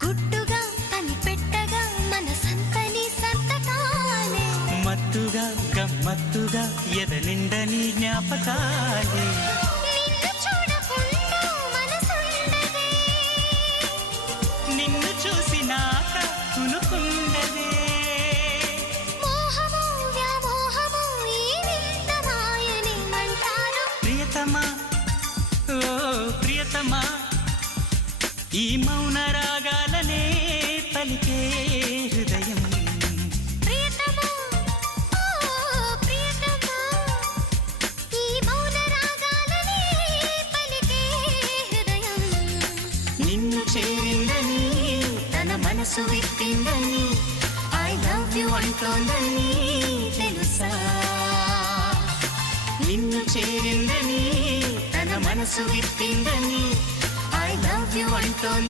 గుట్టుగా కనిపెట్టగా మనసంతని సంతకాలే మత్తుగా గమ్మత్తుగా ఎదనిండని జ్ఞాపకాలే నిన్ను చూడకుండా మనసుండదే నిన్ను చూసినాక కునుకుండదే మోహమో వ్యామోహమో ఈ వింత మాయనేమంటారు ప్రియతమా ఓ ప్రియతమా ఈ మౌన రాగాలనే పలికే హృదయం ప్రియతమా ఓ ప్రియతమా ఈ మౌన రాగాలనే పలికే హృదయం నిన్ను చేరిందని తన మనసు విప్పిందని ఐ లవ్ యు అంటోందని తెలుసా నిన్ను చేరిందని తన మనసు విప్పిందని ఐ లవ్ యు అంటోంది